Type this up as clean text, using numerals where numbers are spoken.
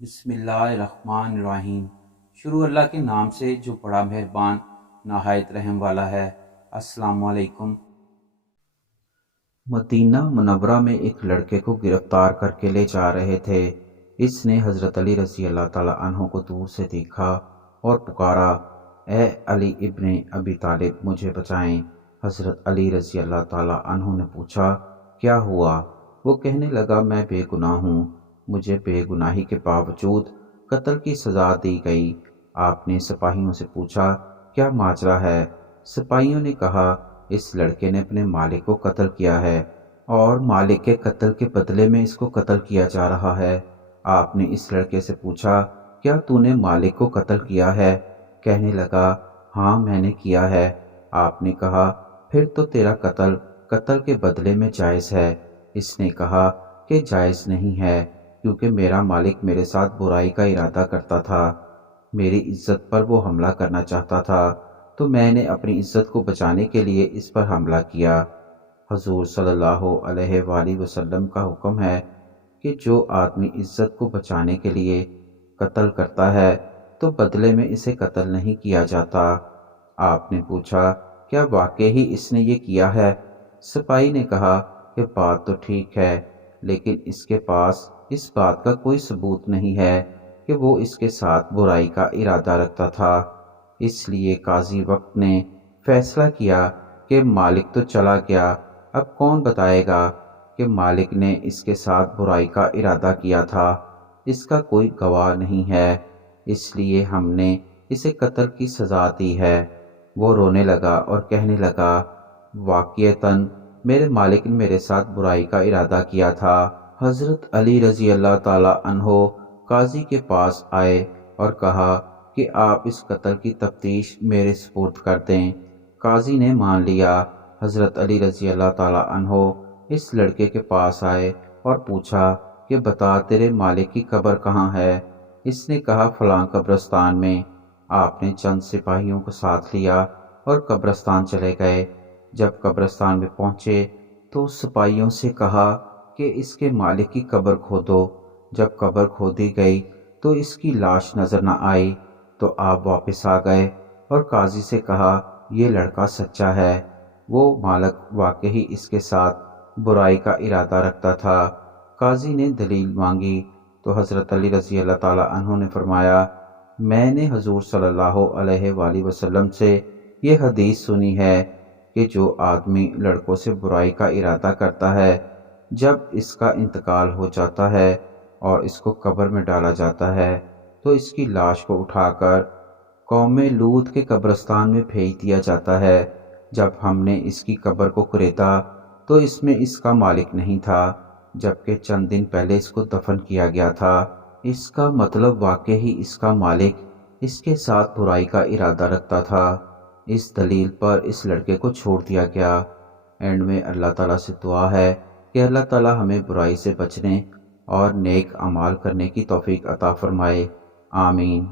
بسم اللہ الرحمن الرحیم۔ شروع اللہ کے نام سے جو بڑا مہربان نہایت رحم والا ہے۔ السلام علیکم۔ مدینہ منورہ میں ایک لڑکے کو گرفتار کر کے لے جا رہے تھے۔ اس نے حضرت علی رضی اللہ تعالیٰ عنہ کو دور سے دیکھا اور پکارا، اے علی ابن ابی طالب، مجھے بچائیں۔ حضرت علی رضی اللہ تعالیٰ عنہ نے پوچھا، کیا ہوا؟ وہ کہنے لگا، میں بے گناہ ہوں، مجھے بے گناہی کے باوجود قتل کی سزا دی گئی۔ آپ نے سپاہیوں سے پوچھا، کیا ماجرا ہے؟ سپاہیوں نے کہا، اس لڑکے نے اپنے مالک کو قتل کیا ہے اور مالک کے قتل کے بدلے میں اس کو قتل کیا جا رہا ہے۔ آپ نے اس لڑکے سے پوچھا، کیا تو نے مالک کو قتل کیا ہے؟ کہنے لگا، ہاں میں نے کیا ہے۔ آپ نے کہا، پھر تو تیرا قتل کے بدلے میں جائز ہے۔ اس نے کہا کہ جائز نہیں ہے، کیونکہ میرا مالک میرے ساتھ برائی کا ارادہ کرتا تھا، میری عزت پر وہ حملہ کرنا چاہتا تھا، تو میں نے اپنی عزت کو بچانے کے لیے اس پر حملہ کیا۔ حضور صلی اللہ علیہ وآلہ وسلم کا حکم ہے کہ جو آدمی عزت کو بچانے کے لیے قتل کرتا ہے تو بدلے میں اسے قتل نہیں کیا جاتا۔ آپ نے پوچھا، کیا واقعی اس نے یہ کیا ہے؟ سپاہی نے کہا کہ بات تو ٹھیک ہے، لیکن اس کے پاس اس بات کا کوئی ثبوت نہیں ہے کہ وہ اس کے ساتھ برائی کا ارادہ رکھتا تھا۔ اس لیے قاضی وقت نے فیصلہ کیا کہ مالک تو چلا گیا، اب کون بتائے گا کہ مالک نے اس کے ساتھ برائی کا ارادہ کیا تھا؟ اس کا کوئی گواہ نہیں ہے، اس لیے ہم نے اسے قتل کی سزا دی ہے۔ وہ رونے لگا اور کہنے لگا، واقعتاً میرے مالک نے میرے ساتھ برائی کا ارادہ کیا تھا۔ حضرت علی رضی اللہ تعالیٰ عنہ قاضی کے پاس آئے اور کہا کہ آپ اس قتل کی تفتیش میرے سپرد کر دیں۔ قاضی نے مان لیا۔ حضرت علی رضی اللہ تعالیٰ عنہ اس لڑکے کے پاس آئے اور پوچھا کہ بتا، تیرے مالک کی قبر کہاں ہے؟ اس نے کہا، فلاں قبرستان میں۔ آپ نے چند سپاہیوں کو ساتھ لیا اور قبرستان چلے گئے۔ جب قبرستان میں پہنچے تو سپاہیوں سے کہا کہ اس کے مالک کی قبر کھودو۔ جب قبر کھودی گئی تو اس کی لاش نظر نہ آئی، تو آپ واپس آ گئے اور قاضی سے کہا، یہ لڑکا سچا ہے، وہ مالک واقعی اس کے ساتھ برائی کا ارادہ رکھتا تھا۔ قاضی نے دلیل مانگی تو حضرت علی رضی اللہ تعالیٰ عنہ نے فرمایا، میں نے حضور صلی اللہ علیہ وآلہ وسلم سے یہ حدیث سنی ہے کہ جو آدمی لڑکوں سے برائی کا ارادہ کرتا ہے، جب اس کا انتقال ہو جاتا ہے اور اس کو قبر میں ڈالا جاتا ہے تو اس کی لاش کو اٹھا کر قوم لوط کے قبرستان میں بھیج دیا جاتا ہے۔ جب ہم نے اس کی قبر کو کریدا تو اس میں اس کا مالک نہیں تھا، جبکہ چند دن پہلے اس کو دفن کیا گیا تھا۔ اس کا مطلب واقعی اس کا مالک اس کے ساتھ برائی کا ارادہ رکھتا تھا۔ اس دلیل پر اس لڑکے کو چھوڑ دیا گیا۔ اینڈ میں اللہ تعالیٰ سے دعا ہے کہ اللہ تعالیٰ ہمیں برائی سے بچنے اور نیک اعمال کرنے کی توفیق عطا فرمائے، آمین۔